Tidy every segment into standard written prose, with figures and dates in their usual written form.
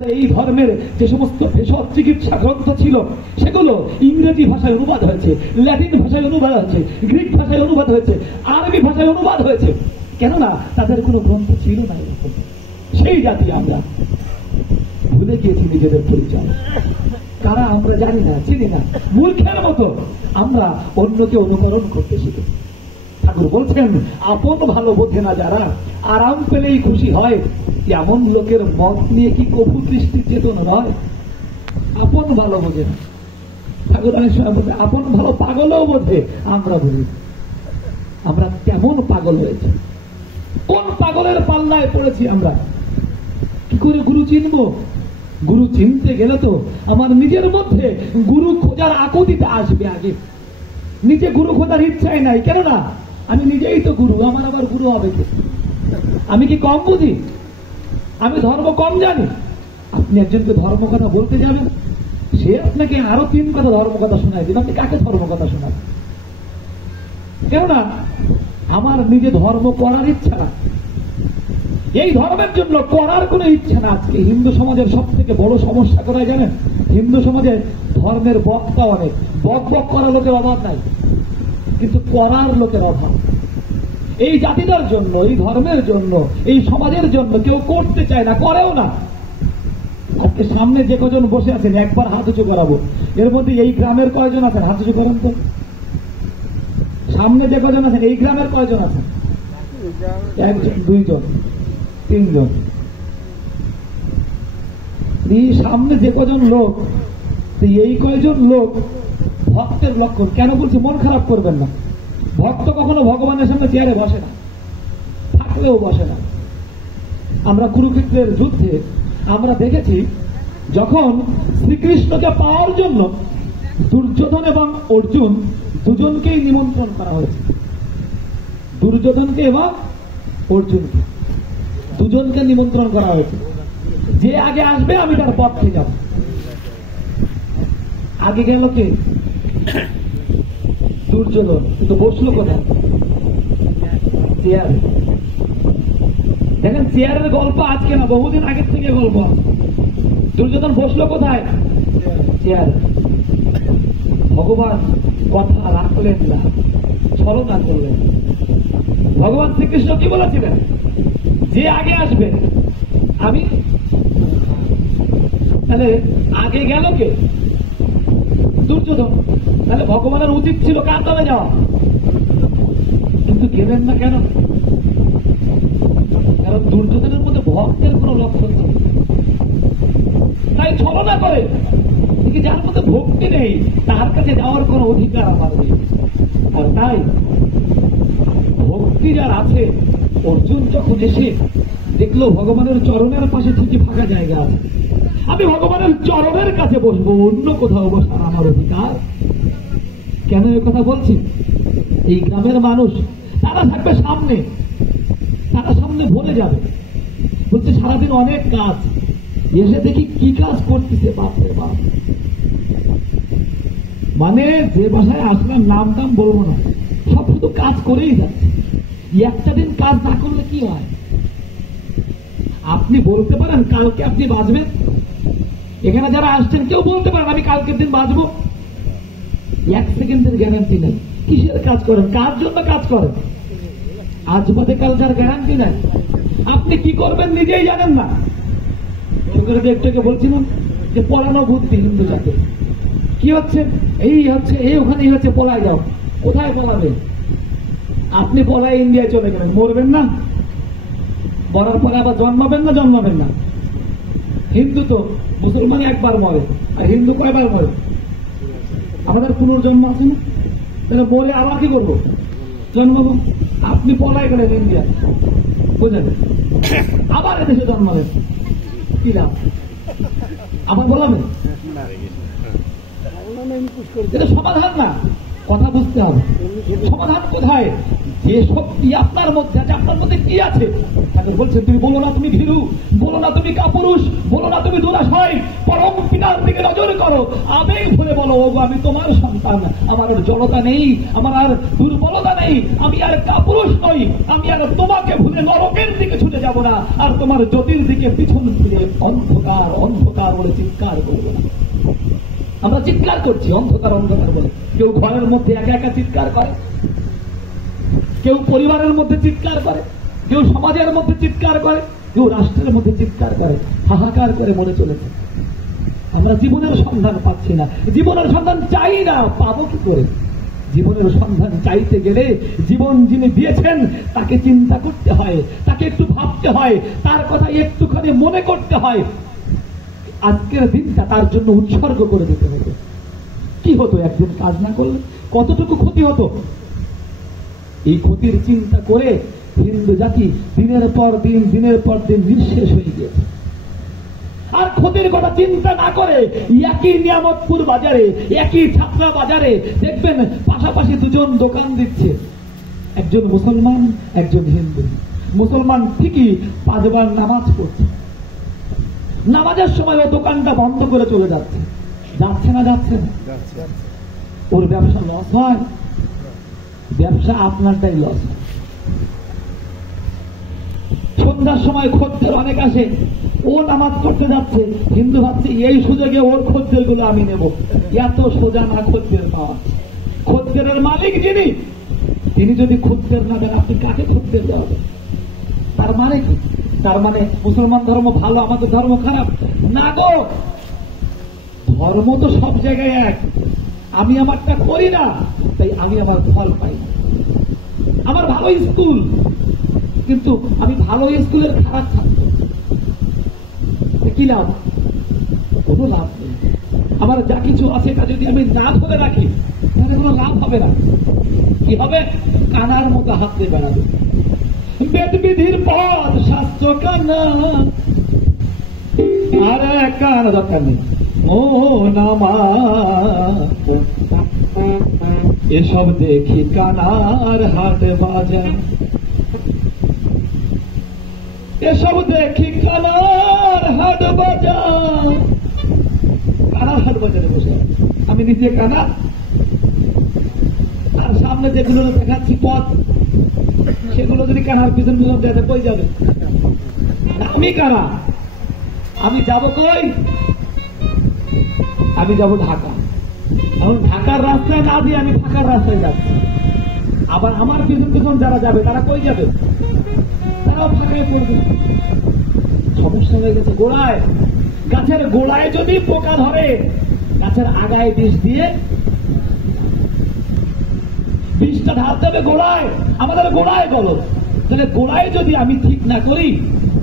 এই ধর্মের যে সমস্ত ভেষজ চিকিৎসা গ্রন্থ ছিল সেগুলো ইংরেজি ভাষায় অনুবাদ হয়েছে, ল্যাটিন ভাষায় অনুবাদ হয়েছে, গ্রিক ভাষায় অনুবাদ হয়েছে, আরবি ভাষায় অনুবাদ হয়েছে। কেননা তাদের কোনো গ্রন্থ ছিল না। এরকম সেই জাতি আমরা ভুলে গিয়েছি নিজেদের পরিচয়। কারা আমরা জানি না, চিনি না। মূর্খের মতো আমরা অন্যকে অনুকরণ করতে শিখেছি। ঠাকুর বলছেন, আপন ভালো বোঝে না যারা, আরাম পেলেই খুশি হয়, এমন লোকের মত নিয়ে কি কবু দৃষ্টির চেতন হয়? আপন ভালো বোঝে না। ঠাকুর অনেক সময় বলছে আপন ভালো পাগলও বোঝে, আমরা বলি আমরা কেমন পাগল হয়েছি, কোন পাগলের পাল্লায় পড়েছি আমরা। কি করে গুরু চিনবো? গুরু চিনতে গেলে তো আমার নিজের মধ্যে গুরু খোঁজার আকুতিটা আসবে আগে। নিজে গুরু খোঁজার ইচ্ছাই নাই, কেননা আমি নিজেই তো গুরু, আমার আবার গুরু হবে কে? আমি কি কম বুঝি? আমি ধর্ম কম জানি? আপনি একজনকে ধর্ম কথা বলতে যাবেন, সে আপনাকে আরো 3 কথা ধর্ম কথা শোনায় দিন, আপনি কাকে ধর্ম কথা শোনাবেন? কেননা আমার নিজে ধর্ম করার ইচ্ছা না, এই ধর্মের জন্য করার কোনো ইচ্ছা না। আজকে হিন্দু সমাজের সব থেকে বড় সমস্যা কোথায় জানেন? হিন্দু সমাজে ধর্মের বক্তা অনেক, বক বক করার লোকের অভাব নাই, কিন্তু করার লোকের অভাব। এই জাতিটার জন্য, এই ধর্মের জন্য, এই সমাজের জন্য কেউ করতে চায় না, করেও না। আজকে সামনে যে কজন বসে আছেন একবার হাত উঁচু করাবো, এর মধ্যে এই গ্রামের কয়জন আছেন? হাত উঁচু করেন তো। সামনে যে কজন আছেন এই গ্রামের কয়জন আছেন? 1 জন, 2 জন, 3 জন। এই সামনে যে কজন লোক, এই কয়জন লোক ভক্তের লক্ষণ। কেন বলছি? মন খারাপ করবেন না। ভক্ত কখনো ভগবানের সামনে চেয়ারে বসে না, থাকলেও বসে না। আমরা কুরুক্ষেত্রের যুদ্ধে আমরা দেখেছি, যখন শ্রীকৃষ্ণকে পাওয়ার জন্য দুর্যোধন এবং অর্জুন দুজনকেই নিমন্ত্রণ করা হয়েছে। দুর্যোধনকে এবং অর্জুনকে দুজনকে নিমন্ত্রণ করা হয়েছে। যে আগে আসবে আমি তার পক্ষে যাব। আগে গেল কে? দুর্যোধন। কিন্তু বসলো কোথায়? চেয়ারে। দেখেন, চেয়ারের গল্প আজকে না, বহুদিন আগের থেকে গল্প। দুর্যোধন বসলো কোথায়? চেয়ার। ভগবান কথা রাখলেন না, ছলনা করলেন। ভগবান শ্রীকৃষ্ণ কি বলেছিলেন? যে আগে আসবে আমি। তাহলে আগে গেল কে? দুর্যোধন। তাহলে ভগবানের উচিত ছিল কার নামে যাওয়া, কিন্তু গেলেন না কেন? কারণ দুর্যোধনের মধ্যে ভক্তের কোন লক্ষণ ছিল, তাই ছলনা করে। যার মধ্যে ভক্তি নেই তার কাছে যাওয়ার কোন অধিকার আমার নেই। আর তাই ভক্তি যার আছে, অর্জুন যখন এসে দেখলো ভগবানের চরণের পাশে থেকে ফাঁকা জায়গা আছে, আমি ভগবানের চরণের কাছে বসবো, অন্য কোথাও বসার আমার অধিকার। কেন এ কথা বলছি? এই গ্রামের মানুষ তারা থাকবে সামনে, তারা সামনে বলে যাবে, বলছে সারাদিন অনেক কাজ, এসে দেখি কি কাজ করতেছে, বাপরে বাপ। মানে যে বাসায় আসলাম নাম টাম বলবো না, সব শুধু কাজ করেই যাচ্ছে। একটা দিন কাজ না করলে কি হয়? আপনি বলতে পারেন কালকে আপনি বাঁচবেন? এখানে যারা আসছেন কেউ বলতে পারেন আমি কালকের দিন বাঁচবো? 1 সেকেন্ডের গ্যারান্টি নেই। কিসের কাজ করেন? কার জন্য কাজ করেন? আজ বাদে কাল যার গ্যারান্টি নেই। আপনি কি করবেন নিজেই জানেন না। একটু বলছিলাম যে পলানো বুদ্ধি হিন্দু জাতি। কি হচ্ছে? এই হচ্ছে, এই ওখানেই হচ্ছে, পলায় যাও। কোথায় পলাবে? আপনি পলায় ইন্ডিয়ায় চলে গেলেন, মরবেন না? মরার পরে আবার জন্মাবেন না? জন্মাবেন না। হিন্দু তো, মুসলমান একবার মরে, আর হিন্দু কয়বার মরে? আমাদের পুনর্জন্ম আছে না? তাহলে মরে আবার কি করবো? জন্মাবো। আপনি পলায় গেলেন ইন্ডিয়া, বুঝলেন? আবার এদেশে জন্মাবেন, কি লাভ? আবার বলাবেন? এটা সমাধান না। কথা বুঝতে হবে সমাধান কোথায়। যে শক্তি আপনার মধ্যে আছে, আপনার মধ্যে কি আছে? তাদের বলছে তুমি বলো না তুমি ভীরু, বলো না তুমি কাপুরুষ, বলো না তুমি দুরাশয়, পরম পিতার দিকে নজর করো, আবেগ ধরে বলো ওগো আমি তোমার সন্তান। সন্তান, আমার আর জড়তা নেই, আমার আর দুর্বলতা নেই, আমি আর কাপুরুষ নই, আমি আর তোমাকে ভুলে নরকের দিকে ছুটে যাব না, আর তোমার জ্যোতির দিকে পিছন ফিরে অন্ধকার অন্ধকার বলে চিৎকার করবো না। আমরা চিৎকার করছি অন্ধকার অন্ধকার বলে। কেউ ঘরের মধ্যে একা একা চিৎকার করে, কেউ পরিবারের মধ্যে চিৎকার করে, কেউ সমাজের মধ্যে চিৎকার করে, কেউ রাষ্ট্রের মধ্যে চিৎকার করে, হাহাকার করে মরে চলেছে। আমরা জীবনের সন্ধান পাচ্ছি না, জীবনের সন্ধান চাই না, পাবো কি করে? জীবনের সন্ধান চাইতে গেলে জীবন যিনি দিয়েছেন তাকে চিন্তা করতে হয়, তাকে একটু ভাবতে হয়, তার কথা একটুখানি মনে করতে হয়, আজকের দিনটা তার জন্য উৎসর্গ করে দিতে হবে। কি হতো একদিন কাজ না করলে? কতটুকু ক্ষতি হতো? এই ক্ষতির চিন্তা করে হিন্দু জাতি দিনের পর দিন নিঃশেষ হয়ে গিয়েছে। আর ক্ষতির কথা চিন্তা না করে একই নিয়ামতপুর বাজারে, একই ছাত্রা বাজারে দেখবেন পাশাপাশি দুজন দোকান দিচ্ছে, একজন মুসলমান একজন হিন্দু। মুসলমান ঠিকই 5 বার নামাজ পড়ছে, নামাজের সময় ও দোকানটা বন্ধ করে চলে যাচ্ছে, যাচ্ছে না যাচ্ছে না? ওর ব্যবসা লস হয়, ব্যবসা আপনারটাই লস হয়। সন্ধ্যার সময় খদ্দের অনেক আসে, ও নামাজ পড়তে যাচ্ছে, হিন্দু ভাবছে এই সুযোগে ওর খদ্দের গুলো আমি নেব। এত সোজা না খদ্দের পাওয়া। খদ্দের মালিক যিনি, তিনি যদি খদ্দের না দেন আপনি কাকে খদ্দের দেওয়া? তার মানে কি? তার মানে মুসলমান ধর্ম ভালো, আমাদের ধর্ম খারাপ? না গো, ধর্ম তো সব জায়গায় এক। আমি আমারটা করি না, তাই আমি আমার ফল পাই না। আমার ভালো স্কুল, কিন্তু আমি ভালো স্কুলের খারাপ ছাত্র, কি লাভ? কোনো লাভ নেই। আমার যা কিছু আছে তা যদি আমি না ধরে রাখি তাহলে কোনো লাভ হবে না। কি হবে? কানার মতো হাত দিয়ে বেড়াবে। বেদ বিধির পথ শাস্ত্র কানা, আর কানা দরকার নেই। ও নামা এসব দেখি কানার হাট বাজার, এসব দেখি কানার হাট বাজার। কানার হাট বাজারে বসে আমি নিজে কানা, আর সামনে যেগুলো দেখাচ্ছি পথ, সেগুলো যদি কানার পিছন পিছন দেখে কই যাবে? আমি কানা, আমি যাব কই? আমি যাব ঢাকা। এখন ঢাকার রাস্তায় না দিয়ে আমি ফাঁকার রাস্তায় যাচ্ছি। আবার আমার পিছন পিছন যারা যাবে তারা কই যাবে? তারাও ফাঁকায় পড়বে। সমস্যা হয়ে গেছে। গোড়ায়, গাছের গোড়ায় যদি পোকা ধরে, গাছের আগায় বিষ দিয়ে বিষটা ঢালতে হবে গোড়ায়। আমাদের গোড়ায় গলদ, তাহলে গোড়ায় যদি আমি ঠিক না করি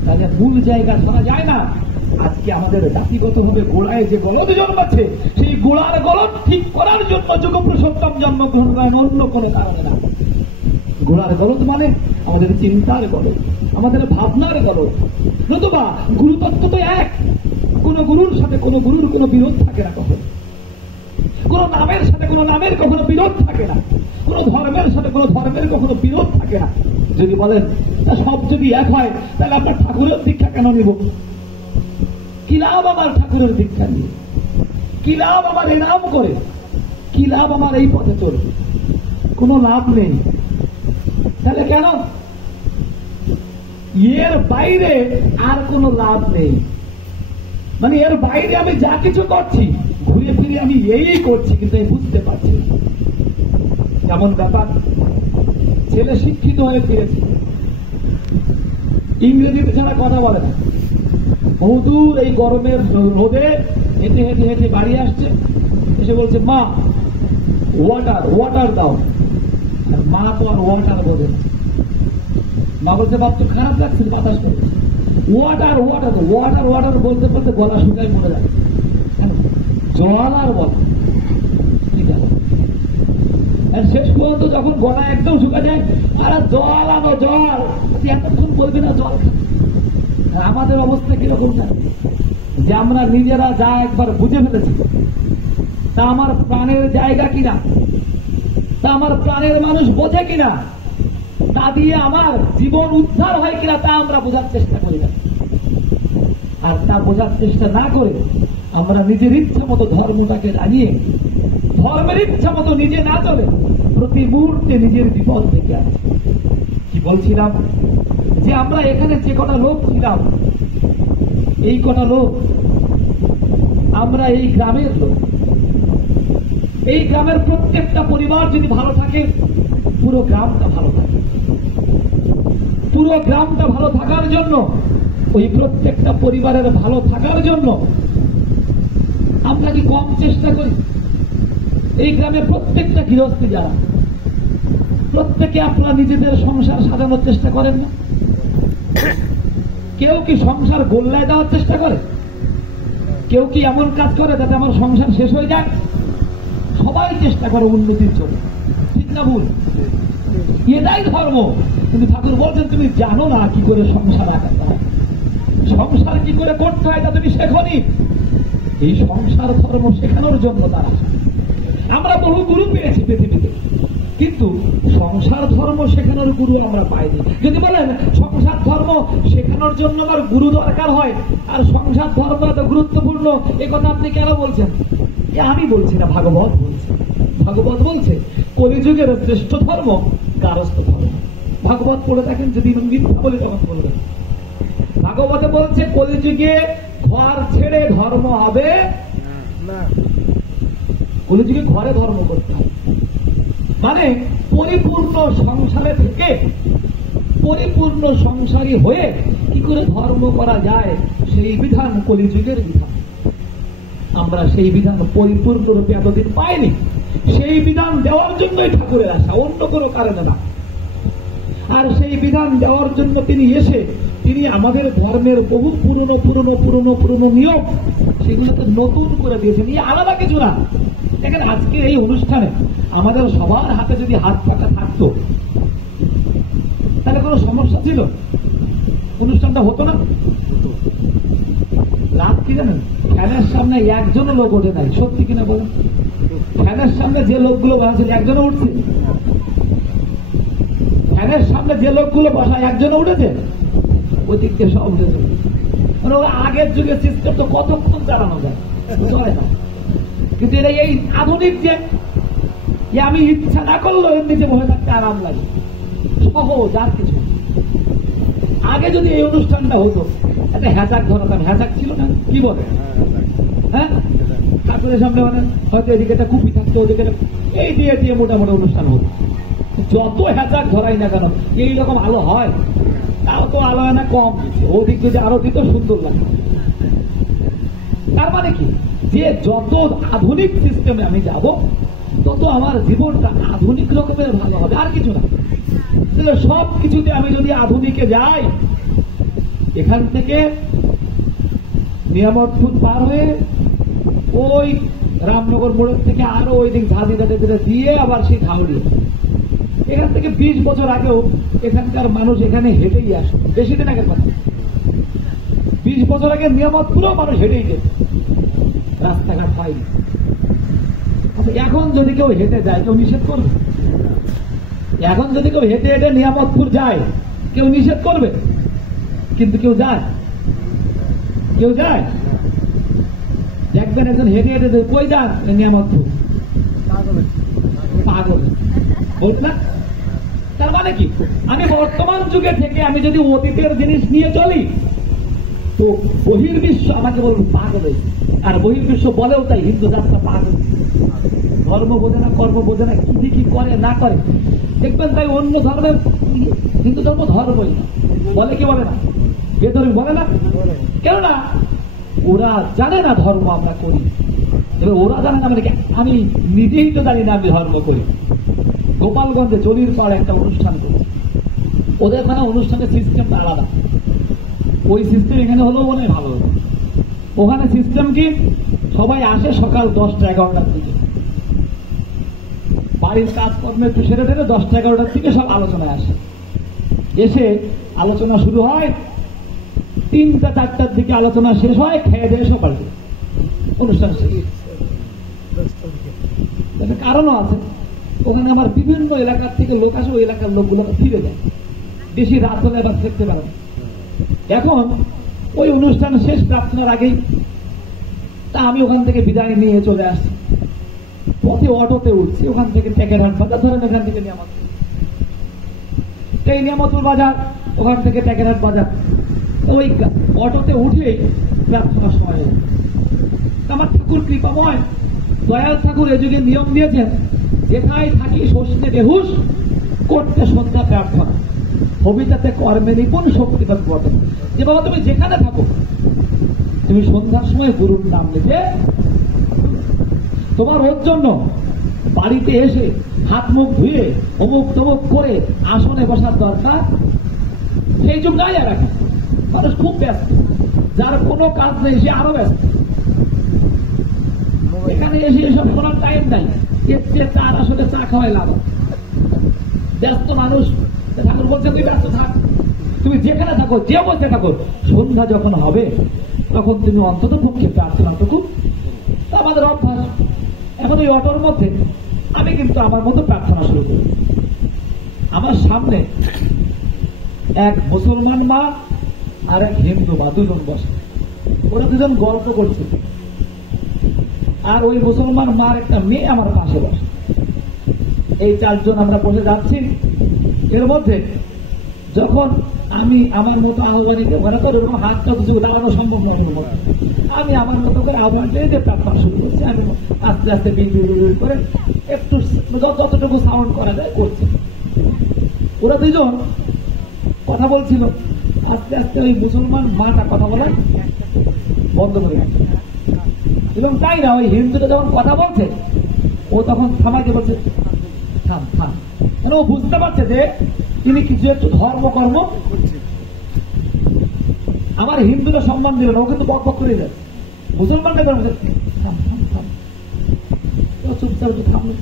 তাহলে মূল জায়গা ধরা যায় না। আজকে আমাদের জাতিগতভাবে গোড়ায় যে গলদ জন্মাচ্ছে, সেই গোড়ার গলদ ঠিক করার জন্য যুগপুরুষোত্তম জন্মগ্রহণ করেন, অন্য কোনো কারণে না। গোড়ার গলদ মানে আমাদের চিন্তার গলদ, আমাদের ভাবনার গলদ। নতুবা গুরুতত্ত্ব তো এক। কোন গুরুর সাথে কোন গুরুর কোন বিরোধ থাকে না কখনো, কোন নামের সাথে কোন নামের কখনো বিরোধ থাকে না, কোন ধর্মের সাথে কোন ধর্মের কখনো বিরোধ থাকে না। যদি বলেন সব যদি এক হয় তাহলে আপনার ঠাকুরের দীক্ষা কেন নিব? কি লাভ আমার ঠাকুরের দীক্ষা নিয়ে? কি লাভ আমার এই নাম করে? কি লাভ আমার এই পথে চলবে? কোনো লাভ নেই। তাহলে কেন? এর বাইরে আর কোনো লাভ নেই। মানে এর বাইরে আমি যা কিছু করছি ঘুরে ফিরে আমি এই করছি, কিন্তু আমি বুঝতে পারছি। যেমন ব্যাপার, ছেলে শিক্ষিত হয়ে ফিরেছে, ইংরেজিতে ছাড়া কথা বলে না, বহুদূর এই গরমের রোদে হেঁটে হেঁটে হেঁটে বাড়ি আসছে, এসে বলছে মা ওয়াটার ওয়াটার দাও। আর মা তো আর ওয়াটার বোঝে না। মা বলছে বাপ তো খারাপ লাগছে, বাতাস করছে, ওয়াটার ওয়াটার ওয়াটার ওয়াটার বলতে বলতে গলা শুকায় মরে যাচ্ছে। জল আর বল কি জানো? শেষ পর্যন্ত যখন গলা একদম শুকা যায়, আর জল আনো জল, এতক্ষণ বলবে না জল। আমাদের অবস্থা কিরকম না, যে আমরা নিজেরা যা একবার বুঝে ফেলেছি তা আমার প্রাণের জায়গা কিনা, তা আমার প্রাণের মানুষ বোঝে কিনা, তা দিয়ে আমার জীবন উদ্ধার হয় কিনা তা আমরা বোঝার চেষ্টা করি না। আর তা বোঝার চেষ্টা না করে আমরা নিজের ইচ্ছা মতো ধর্মটাকে জানিয়ে ধর্মের ইচ্ছা মতো নিজে না চলে প্রতি মুহূর্তে নিজের বিপদ থেকে আছে। কি বলছিলাম যে আমরা এখানে যে কটা লোক ছিলাম, এই কটা লোক আমরা এই গ্রামের লোক। এই গ্রামের প্রত্যেকটা পরিবার যদি ভালো থাকে, পুরো গ্রামটা ভালো থাকে। পুরো গ্রামটা ভালো থাকার জন্য, ওই প্রত্যেকটা পরিবারের ভালো থাকার জন্য আমরা কি কম চেষ্টা করি? এই গ্রামের প্রত্যেকটা গৃহস্থী যারা, প্রত্যেকে আপনারা নিজেদের সংসার সাজানোর চেষ্টা করেন না? কেউ কি সংসার গোল্লায় দেওয়ার চেষ্টা করে? কেউ কি এমন কাজ করে যাতে আমার সংসার শেষ হয়ে যায়? সবাই চেষ্টা করে উন্নতির জন্য, ঠিক না ভুল? এটাই ধর্ম। কিন্তু ঠাকুর বলছেন তুমি জানো না কি করে সংসার আকার হয়, সংসার কি করে করতে হয় তা তুমি শেখনি। এই সংসার ধর্ম শেখানোর জন্য তারা, আমরা বহু গুরু পেয়েছি পৃথিবীতে, কিন্তু সংসার ধর্ম শেখানোর গুরু আমরা পাইনি। যদি বলেন সংসার ধর্ম শেখানোর জন্য আমার গুরু দরকার হয়, আর সংসার ধর্ম এত গুরুত্বপূর্ণ, এ কথা আপনি কেন বলছেন? আমি বলছি না, ভাগবত বলছে। ভাগবত বলছে কলিযুগের শ্রেষ্ঠ ধর্ম গারস্থ ধর্ম। ভাগবত পড়ে দেখেন, যদি মিথ্যা বলি তখন বলবেন। ভাগবতে বলছে কলিযুগে ঘর ছেড়ে ধর্ম হবে না, কলিযুগে ঘরে ধর্ম করতে হবে। মানে পরিপূর্ণ সংসারে থেকে পরিপূর্ণ সংসারী হয়ে কি করে ধর্ম করা যায়, সেই বিধান কলিযুগের বিধান। আমরা সেই বিধান পরিপূর্ণরূপে এতদিন পাইনি। সেই বিধান দেওয়ার জন্যই ঠাকুরের আসা, অন্য কোনো কারণে না। আর সেই বিধান দেওয়ার জন্য তিনি এসে তিনি আমাদের ধর্মের বহু পুরনো পুরনো পুরনো পুরনো নিয়ম সেগুলোকে নতুন করে দিয়েছেন। এই আলাদা কিছু না। দেখেন আজকে এই অনুষ্ঠানে আমাদের সবার হাতে যদি হাত পাকা থাকতো তাহলে কোনো সমস্যা ছিল? অনুষ্ঠানটা হতো না? লাভ কি জানেন? ফ্যানের সামনে একজনও লোক ওঠে নাই। সত্যি কিনা বলেন? ফ্যানের সামনে যে লোকগুলো বসা একজনও উঠছে? ফ্যানের সামনে যে লোকগুলো বসা একজনও উঠেছে? ওই দিক দিয়ে সব উঠেছে। মানে আগের যুগের সিস্টেম তো কতক্ষণ চালানো যায়, কিন্তু এটা এই আধুনিক যে আমি ইচ্ছা না করলেও এর নিচে বসে থাকতে আরাম লাগে, সহজ, আর কিছু। আগে যদি এই অনুষ্ঠানটা হতো, একটা হ্যাচাক ধরতাম, হ্যাচাক ছিল না? কি বলে? হ্যাঁ, ঠাকুরের সামনে মানে হয়তো এদিকে একটা কুপি থাকতো, ওদিকে এই দিয়ে দিয়ে মোটামুটি অনুষ্ঠান হতো। যত হ্যাচাক ধরাই না কেন, এইরকম আলো হয়, তাও তো আলো হয় না, কম। ওদিক যদি আরো দিত সুন্দর লাগে। তার মানে কি, যে যত আধুনিক সিস্টেমে আমি যাব তত আমার জীবনটা আধুনিক রকমের ভালো হবে, আর কিছু না। সব কিছুতে আমি যদি আধুনিকে যাই, এখান থেকে নিয়ামতপুর পার হয়ে ওই রামনগর মোড়ের থেকে আরো ওই দিক ঝাঁঝিঘাটে দিয়ে আবার সেই ঝাউড়ি, এখান থেকে 20 বছর আগেও এখানকার মানুষ এখানে হেঁটেই আসে। বেশি দিন আগের কথা, 20 বছর আগে নিয়ামতপুরেও মানুষ হেঁটেই যেত, রাস্তাঘাট হয়নি। এখন যদি কেউ হেঁটে যায়, কেউ নিষেধ করবে? এখন যদি কেউ হেঁটে হেঁটে নিয়ামতপুর যায়, কেউ নিষেধ করবে? কিন্তু কেউ যায়? কেউ যায়? দেখবেন একজন হেঁটে হেঁটে কই যান? নিয়ামতপুর। পাগল বলছে না? তার মানে কি, আমি বর্তমান যুগে থেকে আমি যদি অতীতের জিনিস নিয়ে চলি তো বহির্বিশ্ব আমাকে বলবে পাগল হয়েছে। আর বহির্বিশ্ব বলেও তাই, হিন্দু জাতটা পাগল, ধর্ম বোঝে না, কর্ম বোঝে না, কি কি করে না করে। দেখবেন তাই অন্য ধর্মের, হিন্দু ধর্ম ধর্মই বলে, কি বলে না? বেধর্মী বলে না? কেননা ওরা জানে না ধর্ম আমরা করি। এবার ওরা জানে না মানে আমি নিজেই তো জানি না আমি ধর্ম করি। গোপালগঞ্জে জলির পাড়ে একটা অনুষ্ঠান করছে, ওদের এখানে অনুষ্ঠানের সিস্টেম আলাদা। ওই সিস্টেম এখানে হলেও মনে হয় ভালো হতো। ওখানে সিস্টেম কি, সবাই আসে সকাল 10টা-11টার দিকে, বাড়ির কাজকর্মে একটু সেরে টেরে 10টা-11টার দিকে সব আলোচনায় আসে। এসে আলোচনা শুরু হয়, 3টা-4টার দিকে আলোচনা শেষ হয়, খেয়ে দিয়ে সকাল অনুষ্ঠান শেষ। কারণও আছে, ওখানে আমার বিভিন্ন এলাকার থেকে লোক আসে, ওই এলাকার লোকগুলো ফিরে যায়। বেশি রাত হলে আবার দেখতে পারে। এখন ওই অনুষ্ঠান শেষ প্রার্থনার আগেই তা আমি ওখান থেকে বিদায় নিয়ে চলে আসছি। পথে অটোতে উঠছি, ওখান থেকে টেকেরহাট বাজার ধরেন, এখান থেকে নিয়ামতপুর, এই নিয়ামতপুর বাজার, ওখান থেকে টেকেরহাট বাজার। ওই অটোতে উঠেই প্রার্থনার সময় হল। আমার ঠাকুর কৃপাময় দয়াল ঠাকুর এ যুগে নিয়ম দিয়েছেন, যেথায় থাকি শোষণে বেহুশ করতে সন্ধ্যা প্রার্থনা, কবিতাতে কর্মে নিপুণ শক্তিপাত বটে। যে বাবা তুমি যেখানে থাকো, তুমি সন্ধ্যার সময় গুরুর নাম নিতে, তোমার ওর জন্য বাড়িতে এসে হাত মুখ ধুয়ে অমুক তমুক করে আসনে বসার দরকার সেই যুগ নাই। আর এখন মানুষ খুব ব্যস্ত, যার কোনো কাজ নেই সে আরো ব্যস্ত। এখানে এসে এসব শোনার টাইম নাই, এর চেয়ে তার আসলে চা খাওয়াই লাভ। ব্যস্ত মানুষ, ঠাকুর বলছে তুই ব্যস্ত থাক, তুমি যেখানে থাকো, যে বলতে থাকো, সন্ধ্যা যখন হবে তখন তুমি অন্তত পক্ষে প্রার্থনাটুকু। আমাদের অভ্যাস। এখন ওই অটোর মধ্যে আমি কিন্তু আমার মতো প্রার্থনা শুরু করি। আমার সামনে এক মুসলমান মা আর এক হিন্দু মা, দুজন বসে, ওরা দুজন গল্প করছে। আর ওই মুসলমান মার একটা মেয়ে আমার পাশে বসে। এই চারজন আমরা বসে যাচ্ছি। এর মধ্যে যখন আমি আমার মতো আহ্বানীকে ওরা তো এরকম হাতটা কিছু দাঁড়ানো সম্ভব নয়, আমি আমার মতো করে আহ্বান দিয়ে প্রার্থনা শুরু করছি। আমি আস্তে আস্তে বিড় করে একটু যতটুকু সাউন্ড করা যায় করছি। ওরা দুজন কথা বলছিল, আস্তে আস্তে ওই মুসলমান মাটা কথা বলা বন্ধ করে গেছে। এবং তাই না, ওই হিন্দুটা যখন কথা বলছে ও তখন থামাইতে বলছে থাম থাম, কেন ও বুঝতে পারছে যে তিনি কিছু একটু ধর্মকর্ম করছে। আমার হিন্দুরা সম্মান দিল না, ও কিন্তু বক বক করে যায়। মুসলমানকে থাম থাম থাম, চুপচাপ একটু থামলো।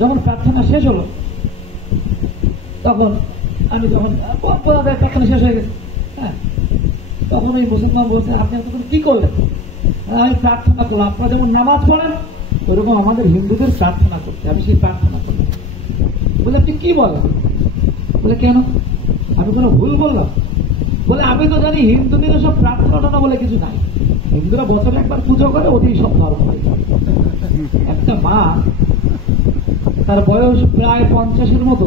যখন প্রার্থনা শেষ হলো তখন আমি যখন প্রার্থনা শেষ হয়ে গেছে, হ্যাঁ, তখন ওই মুসলমান বলছে আপনি তখন কি করলেন? আমি প্রার্থনা করলাম। আপনারা যেমন নামাজ পড়েন ওরকম আমাদের হিন্দুদের প্রার্থনা করতে, আমি সেই প্রার্থনা করলাম। বলে আপনি কি বলেন? বলে কেন, আমি কোনো ভুল বললাম? বলে আমি তো জানি হিন্দুদের সব প্রার্থনা বলে কিছু নাই, হিন্দুরা বছরে একবার পুজো করে, ওতেই সব ধর্ম হয়ে যায়। একটা মা, তার বয়স প্রায় 50-এর মতো,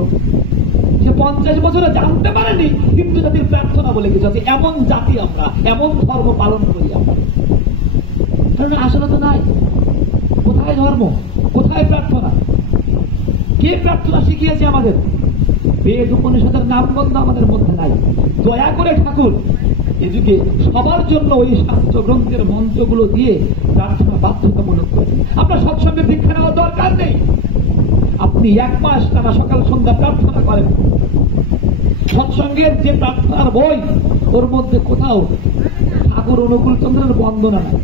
সে 50 বছরে জানতে পারেনি হিন্দু জাতির প্রার্থনা বলে কিছু আছে। এমন জাতি আমরা, এমন ধর্ম পালন করি আমরা। আসলে তো নাই। কোথায় ধর্ম, কোথায় প্রার্থনা? কে প্রার্থনা শিখিয়েছে আমাদের? বেদ উপনিষদের নামগন্ধ আমাদের মধ্যে নাই। দয়া করে ঠাকুর এ যুগে সবার জন্য ওই শাস্ত্র গ্রন্থের মন্ত্রগুলো দিয়ে প্রার্থনা বাধ্যতামূলক করেছেন। আপনার সৎসঙ্গে দীক্ষা নেওয়ার দরকার নেই। আপনি 1 মাস টানা সকাল সন্ধ্যা প্রার্থনা করেন। সৎসঙ্গের যে প্রার্থনার বই, ওর মধ্যে কোথাও ঠাকুর অনুকূল চন্দ্রের বন্দনা নাই।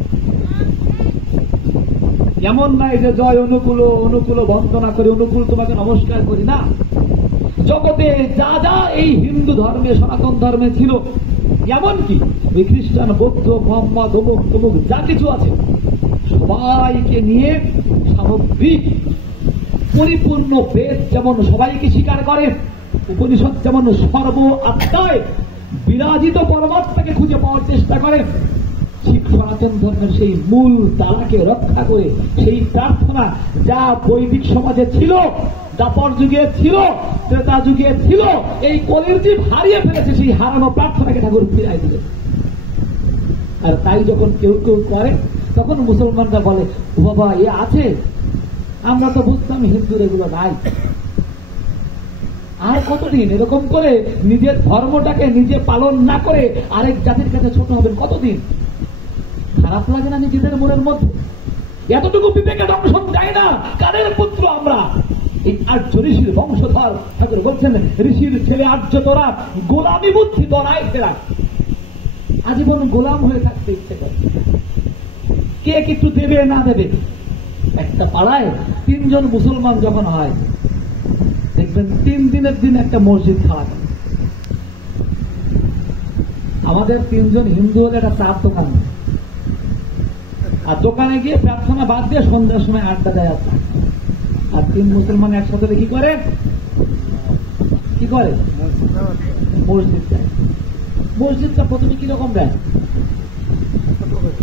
এমন নাই যে জয় অনুকূল অনুকূল বন্দনা করি, অনুকূল তোমাকে নমস্কার করি না। জগতে যা যা এই হিন্দু ধর্মে, সনাতন ধর্মে ছিল, এমনকি ওই খ্রিস্টান, বৌদ্ধ, মোহাম্মদ, অমুক তমুক যা কিছু আছে, সবাইকে নিয়ে সামগ্রিক পরিপূর্ণ বেদ যেমন সবাইকে স্বীকার করে, উপনিষদ যেমন সর্ব আত্মায় বিরাজিত পরমাত্মাকে খুঁজে পাওয়ার চেষ্টা করে, শিখ সনাতন ধর্মের সেই মূল তালাকে রক্ষা করে সেই প্রার্থনা যা বৈদিক সমাজে ছিল, দাপর যুগে ছিল, ত্রেতা যুগে ছিল, এই কলির জীব হারিয়ে ফেলেছে, সেই হারানো প্রার্থনাকে ঠাকুর ফিরাই দিলেন। আর তাই যখন কেউ কেউ করে তখন মুসলমানরা বলে ও বাবা এ আছে, আমরা তো বুঝতাম হিন্দুর এগুলো নাই। আর কতদিন এরকম করে নিজের ধর্মটাকে নিজে পালন না করে আরেক জাতির কাছে ছোট হবেন? কতদিন? খারাপ লাগে না নিজেদের মনের মধ্যে? এতটুকু বিবেকে দংশন যায় না? কাদের পুত্র আমরা? এই আর্য ঋষির বংশধর। ঠাকুর বলছেন ঋষির ছেলে আর্য তোরা, গোলামি বুদ্ধি তোরাই ফেরা। আজীবন গোলাম হয়ে থাকতে ইচ্ছে করে। কে কিছু দেবে না দেবে? একটা পাড়ায় 3 জন মুসলমান যখন হয়, দেখবেন 3 দিনের দিন একটা মসজিদ খাওয়া যায়। আমাদের 3 জন হিন্দু হলে একটা চার দোকান, আর দোকানে গিয়ে প্রার্থনা বাদ দিয়ে সন্ধ্যার সময় আড্ডা দেয়। আর 3 মুসলমান একসাথে কি করে? কি করে? মসজিদ যায়। মসজিদটা প্রথমে কিরকম দেয়?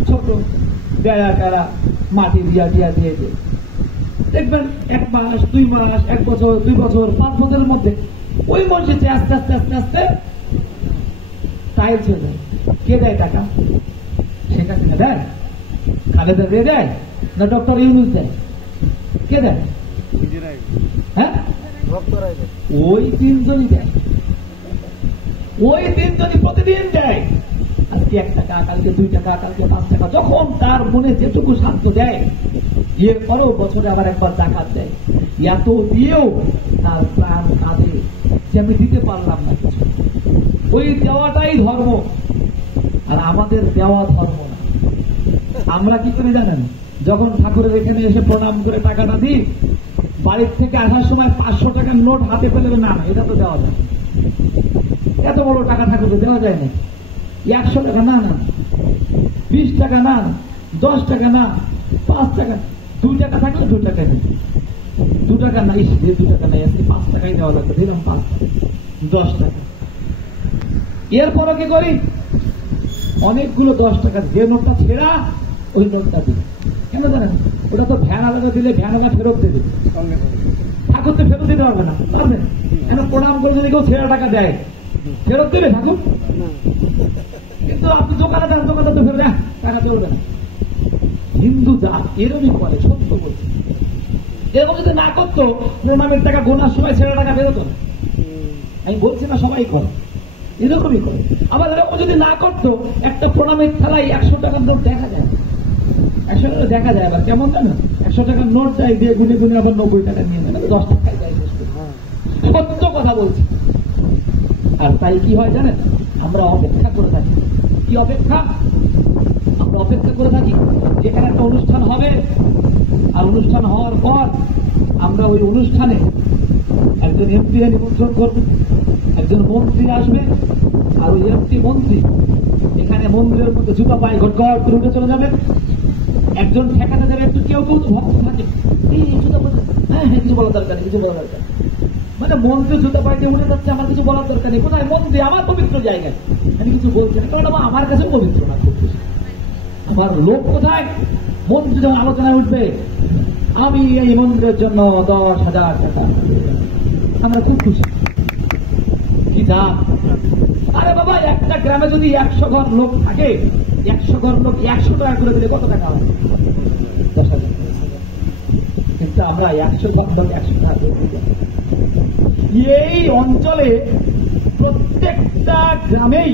ছোট বেড়া টেড়া মাটি দিয়া দিয়া দিয়ে দিয়ে দেখবেন 1 মাস 2 মাস 1 বছর 2 বছর 5 বছরের মধ্যে ওই মসজিদে আস্তে আস্তে আস্তে আস্তে টাইলস হয়ে যায়। কে দেয় টাকা? শেখ হাসিনা দেয়, খালেদা দিয়ে দেয়, না ডক্টর ইউনূস দেয়? কে দেয়? হ্যাঁ, ওই 3 জনই দেয়। ওই 3 জনই প্রতিদিন দেয়। আজকে 1 টাকা, কালকে 2 টাকা, কালকে 5 টাকা, যখন তার মনে যেটুকু শান্ত দেয়। এরপরেও বছরে আবার একবার জাকাত দেয়। এত দিয়েও তার প্রাণ কাঁদে যে আমি দিতে পারলাম না কিছু। ওই দেওয়াটাই ধর্ম, আর আমাদের দেওয়া ধর্ম না। আমরা কি করে জানেন? যখন ঠাকুরের এখানে এসে প্রণাম করে টাকাটা দিই, বাড়ির থেকে আসার সময় 500 টাকার নোট হাতে পেলে না, এটা তো দেওয়া যায়। এত বড় টাকা ঠাকুরকে দেওয়া যায় না। 100 টাকা না, 20 টাকা না, 10 টাকা না, 5 টাকা, 2 টাকা থাকলে 2 টাকা নেই, 2 টাকা নাই, 2 টাকা নাই, আজকে 5 টাকাই দেওয়া লাগবে, দিলাম 5 টাকা, 10 টাকা। এরপরও কি করি? অনেকগুলো 10 টাকা, যে নোটটা ছেড়া ওই নোটটা দিই। কেন জানেন? ওটা তো ভ্যান আলাদা দিলে ভ্যান আলাদা ফেরত দেবে, ঠাকুর তো ফেরত দিতে পারবে না। এখন প্রণাম করে যদি কেউ ছেড়া টাকা দেয়, ফেরত দেবে ঠাকুর? কিন্তু আপনি দোকানে দেন, দোকানে তো ফেরত টাকা চলবে না। হিন্দু জাত এরকমই করে, সত্য বলছে। এরকম যদি না করতো, প্রণামের টাকা গোনার সময় ছেড়া টাকা বেরোতো না। আমি বলছি না সবাই করে, এরকমই করে। আবার এরকম যদি না করতো, একটা প্রণামের থালায় 100 টাকার নোট দেখা যায়, 100 টাকা দেখা যায়। আবার কেমন জানো? 100 টাকার নোট যায় দিয়ে গুনে গুনে আবার 90 টাকা নিয়ে নেবে, 10 টাকায় যায়। সত্য কথা বলছি। আর তাই কি হয় জানেন? আমরা অপেক্ষা করে থাকি। কি অপেক্ষা? আমরা অপেক্ষা করে থাকি যেখানে একটা অনুষ্ঠান হবে, আর অনুষ্ঠান হওয়ার পর আমরা ওই অনুষ্ঠানে একজন এমপি নিমন্ত্রণ করবে, একজন মন্ত্রী আসবে, আর ওই এমপি মন্ত্রী এখানে মন্দিরের মধ্যে জুতা পায়ে ঘট করে উঠে চলে যাবে। একজন ঠেকাতে যাবে, একটু কেউ কেউ ভক্ত থাকে, এই জুতা বলছে, হ্যাঁ হ্যাঁ কিছু বলার দরকার নেই, কিছু বলার দরকার। মানে মন্ত্রী জুতা পাইতে উঠে যাচ্ছে, আমার কিছু বলার দরকার নেই। কোথায় মন্ত্রী? আমার পবিত্র জায়গায়, আমি কিছু বলছি না, কারণ আমার কাছে পবিত্র না। আমার লোক কোথায়? মন্ত্রী যখন আলোচনায় উঠবে, আমি এই মন্দিরের জন্য 10,000 টাকা, আমরা খুব খুশি। কি দাম? আরে বাবা, একটা গ্রামে যদি 100 ঘর লোক থাকে, 100 ঘর লোক 100 টাকা করে দিলে কত টাকা হবে? 10,000। কিন্তু আমরা 100 ঘর লোক 100 টাকা করে দিই। এই অঞ্চলে প্রত্যেকটা গ্রামেই,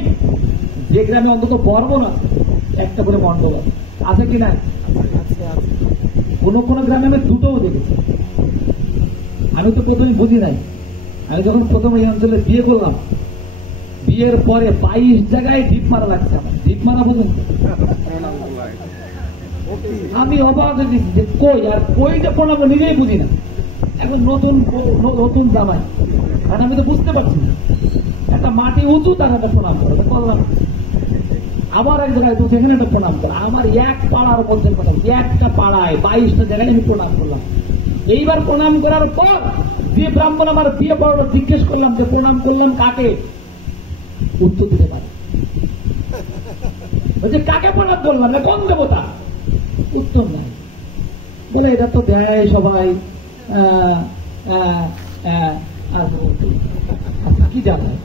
যে গ্রামে অন্তত পর্ব না, একটা করে মণ্ডপ আছে কিনা? কোন কোন গ্রামে আমি 2টোও দেখেছি। আমি তো প্রথমে বুঝি নাই। আমি যখন প্রথমে এই অঞ্চলে বিয়ে করলাম, বিয়ের পরে 22 জায়গায় ঢিপ মারা লাগছে। আমার ঢিপ মারা বুঝুন, আমি অবাক হয়ে গেছি যে কই আর কই যে প্রণাম নিজেই বুঝি না। এখন নতুন নতুন জামাই, কারণ আমি তো বুঝতে পারছি না। একটা মাটি উঁচু, তার একটা প্রণাম করে করলাম। আবার এক জায়গায় তো সেখানে একটা প্রণাম করে। আমার এক পাড়ার মধ্যে কথা, একটা পাড়ায় 22টা জায়গায় আমি প্রণাম করলাম। এইবার প্রণাম করার পর যে ব্রাহ্মণ আমার বিয়ে পড়ানো জিজ্ঞেস করলাম যে প্রণাম করলাম কাকে, উত্তর দিতে পারে বলছে কাকে প্রণাম করলাম, না কোন দেবতা? উত্তর নাই। বলে এটা তো দেয় সবাই, কি জানায়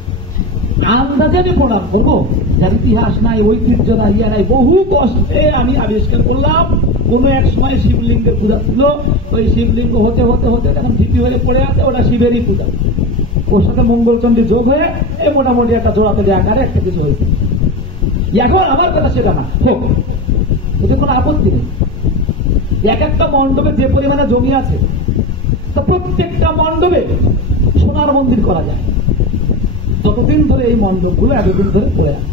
আন্দাজে আমি প্রণাম করবো, যার ইতিহাস নাই, ঐতিহ্য নাই, ইয়া নাই। বহু কষ্টে আমি আবিষ্কার করলাম কোন এক সময় শিবলিঙ্গের পূজা ছিল। ওই শিবলিঙ্গ হতে হতে হতে যখন ঢিপি হয়ে পড়ে আছে, ওটা শিবেরই পূজা। ওর সাথে মঙ্গলচণ্ডী যোগ হয়ে এই মোটামুটি একটা জোড়াতে আকারে একটা কিছু হয়েছে। এখন আমার কথা সেটা না হোক, এটা কোনো আপত্তি নেই। এক একটা মণ্ডপে যে পরিমাণে জমি আছে, তা প্রত্যেকটা মণ্ডপে সোনার মন্দির করা যায়। যতদিন ধরে এই মণ্ডপগুলো এতদিন ধরে পড়ে আছে,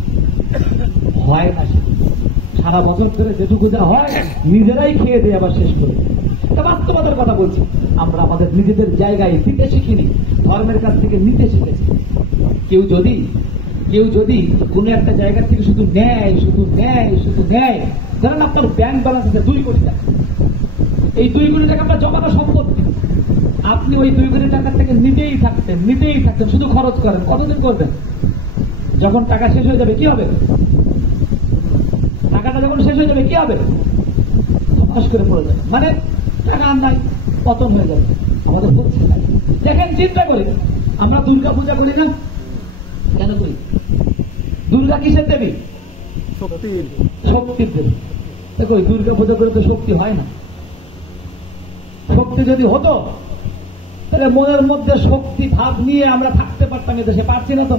হয় না। সারা বছর ধরে যেটুকু যা হয় নিজেরাই খেয়ে দিয়ে আবার শেষ করে। বাস্তবতার কথা বলছি, আমরা আমাদের নিজেদের জায়গায় দিতে শিখিনি, ধর্মের কাছ থেকে নিতে শিখেছি। কেউ যদি কোন একটা জায়গা থেকে শুধু নেয়, ধরেন আপনার ব্যাংক ব্যালেন্স আছে 2 কোটি টাকা, এই 2 কোটি টাকা আপনার জমানো সম্পত্তি, আপনি ওই 2 কোটি টাকা থেকে নিতেই থাকতেন, শুধু খরচ করেন। কতদিন করবেন? যখন টাকা শেষ হয়ে যাবে কি হবে? টাকাটা যখন শেষ হয়ে যাবে কি হবে? ধস করে পড়ে যাবে, মানে টাকা আর নাই, পতন হয়ে যাবে। আমাদের হচ্ছে না। দেখেন, চিন্তা করি, আমরা দুর্গা পূজা করি না কেন করি? দুর্গা কিসের দেবী? শক্তির দেবী। দেখো, দুর্গা পূজা করে তো শক্তি হয় না। শক্তি যদি হতো তাহলে মনের মধ্যে শক্তি ভাব নিয়ে আমরা থাকতে পারতাম। এদেশে পারছি না তো।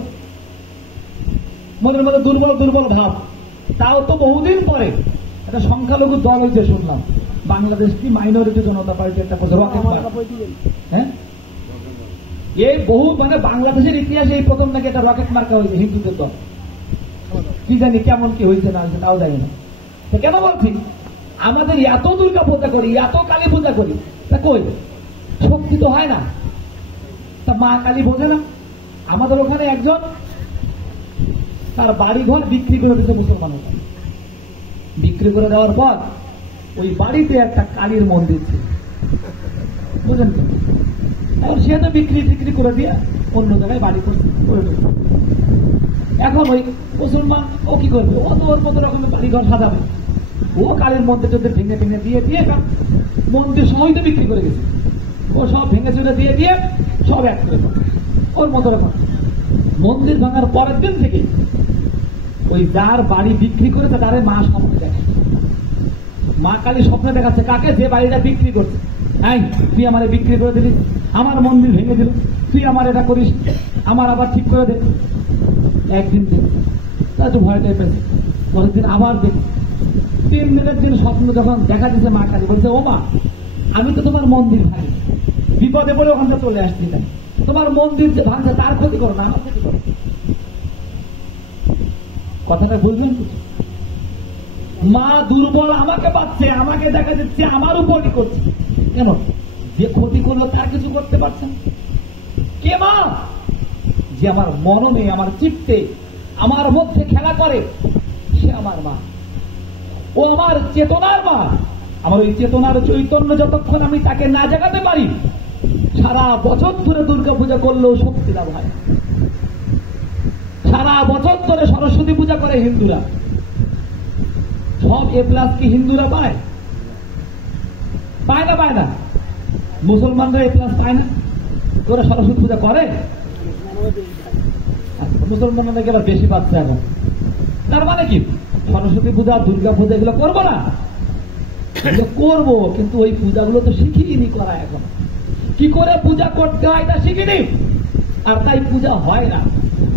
মনের মধ্যে দুর্বল দুর্বল ভাব। তাও তো বহুদিন পরে একটা সংখ্যালঘু দল হয়েছে শুনলাম, বাংলাদেশ কি মাইনরিটি জনতা পার্টি একটা হ্যাঁ, এই বহু মানে বাংলাদেশের ইতিহাসে এই প্রথম নাকি একটা রকেট মার্কা হয়েছে হিন্দুদের দল। কি জানি কেমন কি হয়েছে না হয়েছে তাও জানি না। কেন বলছি, আমাদের এত দুর্গা পূজা করি, এত কালী পূজা করি, তা কই শক্তি তো হয় না। তা মা কালী বোঝে না। আমাদের ওখানে একজন তার বাড়িঘর বিক্রি করে দিয়েছে মুসলমানের, বিক্রি করে দেওয়ার পর ওই বাড়িতে একটা কালীর মন্দির ছিল, বুঝলেন তো? এখন সে তো বিক্রি করে দিয়ে অন্য জায়গায় বাড়ি করে দিচ্ছে। এখন ওই মুসলমান ও কি করবে? ও তো ওর মতো রকমের বাড়িঘর সাজাবে, ও কালীর মন্দির ভেঙে ভেঙে দিয়ে মন্দির সময় তো বিক্রি করে গেছে। ও সব ভেঙে চুরে দিয়ে সব এক করে ওর মতো রকম। মন্দির ভাঙার পরের দিন থেকে ওই যার বাড়ি বিক্রি করেছে তারে মা স্বপ্নে দেখাচ্ছে। মা কালী স্বপ্নে দেখাচ্ছে কাকে? যে বাড়িটা বিক্রি করছে। এই তুই আমার বিক্রি করে দিলি, আমার মন্দির ভেঙে দিল, তুই আমার এটা করিস, আমার আবার ঠিক করে দে। একদিন দেখ, তা তো ভয়টাই পেয়েছে। পরের দিন আবার দেখ। 3 দিনের দিন স্বপ্ন যখন দেখা দিচ্ছে, মা কালী বলছে, ও মা, আমি তো তোমার মন্দির ভাঙি, বিপদে পড়ে ওখানটা চলে আসছি, তাই তোমার মন্দির যে ভাঙছে তার ক্ষতি করো না, আমার ক্ষতি করো। কথাটা বুঝলেন? মা দুর্বল, আমাকে পাচ্ছে, আমাকে দেখা যাচ্ছে আমার উপরই করছে। কেন? যে ক্ষতি করলো তার কিছু করতে পারছে না। কে মা? যে আমার মননে, আমার চিত্তে, আমার মধ্যে খেলা করে, সে আমার মা। ও আমার চেতনার মা। আমার ওই চেতনার চৈতন্য যতক্ষণ আমি তাকে না জাগাতে পারি, সারা বছর ধরে দুর্গা পূজা করলেও শক্তি লাভ হয়। সারা বছর ধরে সরস্বতী পূজা করে হিন্দুরা, সব A+ কি হিন্দুরা পায়? পায় না, পায় না। মুসলমানরা A+ পায় না। ওরা সরস্বতী পূজা করে, মুসলমানরা গেলে বেশি পাচ্ছে এখন। তার মানে কি, সরস্বতী পূজা, দুর্গা পূজা এগুলো করবো না? এগুলো করবো, কিন্তু ওই পূজাগুলো তো শিখিনি করা। এখন কি করে পূজা করতে হয় তা শিখিনি, আর তাই পূজা হয় না।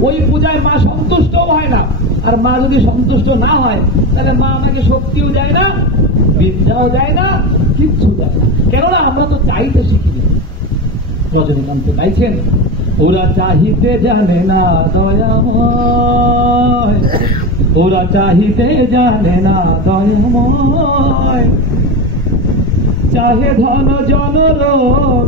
ওই পূজায় মা সন্তুষ্টও হয় না। আর মা যদি সন্তুষ্ট না হয়, তাহলে মা আমাকে শক্তিও দেয় না, বিদ্যাও দেয় না, কিচ্ছু দেয় না। কেননা আমরা তো চাইতে শিখিনি। রজনীকান্তে গাইছেন, ওরা চাহিতে জানে না দয়াময়, ওরা চাহিতে জানে না দয়াময়, চাহে ধন জন লোক